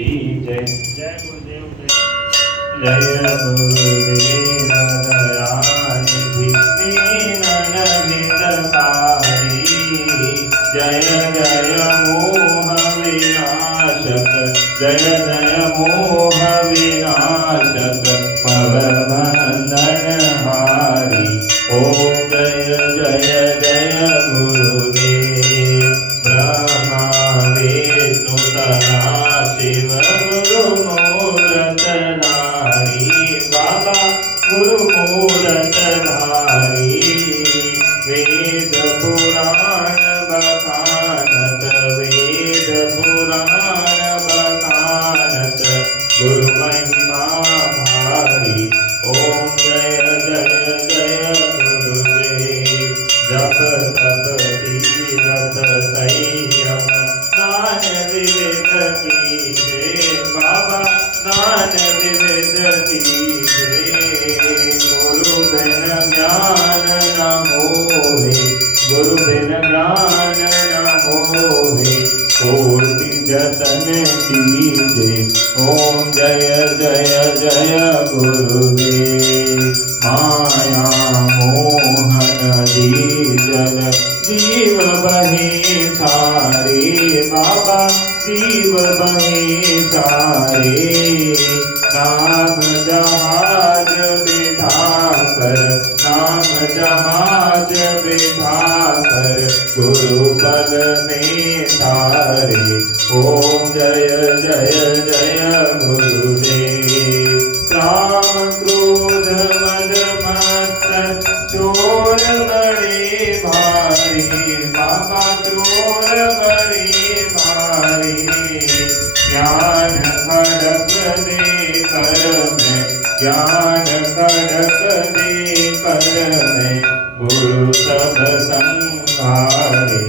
की जय। जय गुरुदेव जय गुरुदेव दयानिधि दीनन हितकारी। जय जय मोह विनाशक जय जय मोह विनाशक भवबंधन हारी। ओम जय जय जय गुरुदेव ब्रह्मा विष्णु तथा शिव गुरु मूरत धारी। बाबा गुरु मूरत धारी। वेद पुराण बखानत वेद पुराण बखानत गुरु महिमा भारी। ओम जय जय जय गुरुदेव जप तप तीरथ संयम दान विविध कीजे। बाबा दान विविध कीजे। गुरु बिन ज्ञान न होवे गुरु बिन ज्ञान न होवे कोटि जतन कीजे। ओम जय जय जय गुरुदेव माया मोहन दीजल जीव बही सारे। बाबा जीव बही सारे। नाम जहाज बिठाकर नाम जहाज बिठाकर गुरु पद में तारे। ओम जय जय जय गुरुदेव राम क्रोध मद मत्सर चोर बड़े भारी। बाबा चोर बड़े भारी। ज्ञान खड़क दे कर में ज्ञान खड़क दे कर में गुरु सब संहारे।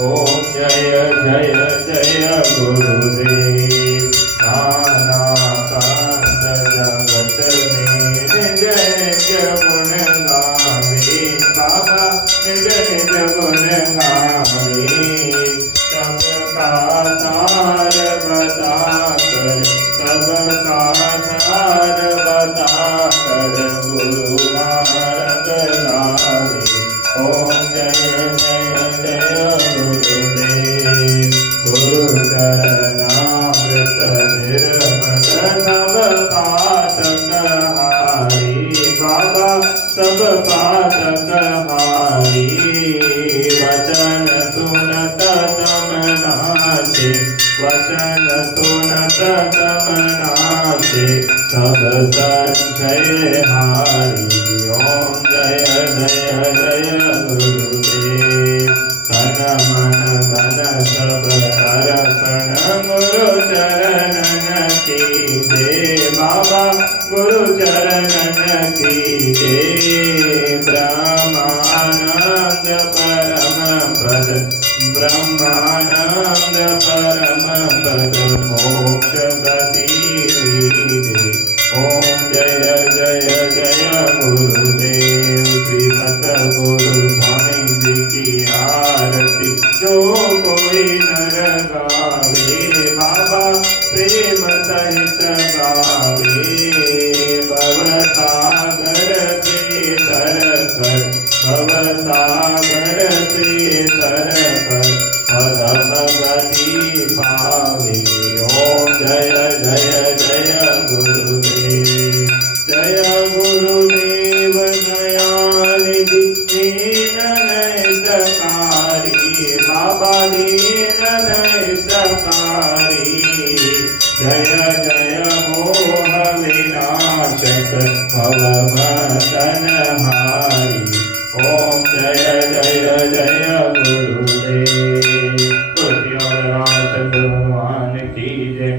ओम जय जय जय गुरुदेव नाना प्रांत जगत में निज निज गुण गावे। बाबा निज निज गुण गावे। सबका सार बताकर सबका सार बताकर गुरु मार्ग लावे। ओम जय जय जय गुरुदेव गुरु चरणामृत निर्मल सब पातक हारी। बाबा सब पातक हारी। वचन सुनत तम नाचे वचन सुनत तम नाचे सब संशय हारी। ओम जय जय जय गुरुदेव तन मन धन सब अर्पण गुरु चरणन कीजे। बाबा गुरु चरणन कीजे। ब्रह्मानंद परम पद ब्रह्मानंद परम पद मोक्ष गति दीजे। ओम जय जय जय गुरुदेव श्री सतगुरु स्वामी जी की आरती जो कोई नर गावे। बाबा प्रेम सहित गावे। भवसागर से तर कर भवसागर से तर कर पदम गति पावे। ओम जय जय जय गुरुदेव जय गुरुदेव दयानिधि दीनन हितकारी। बाबा दीनन हितकारी। जय जय मोह विनाशक भवबंधन हारी। ओम जय जय जय गुरुदेव तुलसी और रामचंद्र भगवान की जय।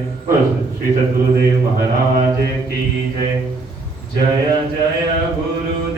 श्री सद्गुरुदेव महाराज की जय। जय जय गुरु